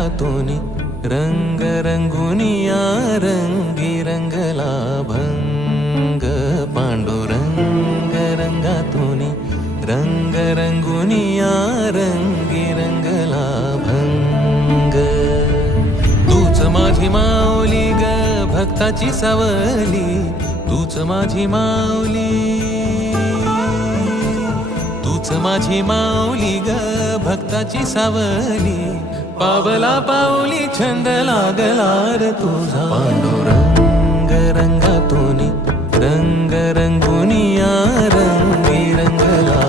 रंगातूनी रंग रंगुनिया रंगी रंगला भंग पांडुरंग रंगातूनी रंग रंगुनिया रंगी रंगला भंग तूच माझी माऊली ग भक्ताची सावली तूच माझी माऊली तूच माझी माऊली ग भक्ताची सावली पावला पाऊली छंद लागला रे तुझा पांडुरंग रंगातूनी रंग रंगुनिया रंगी रंगला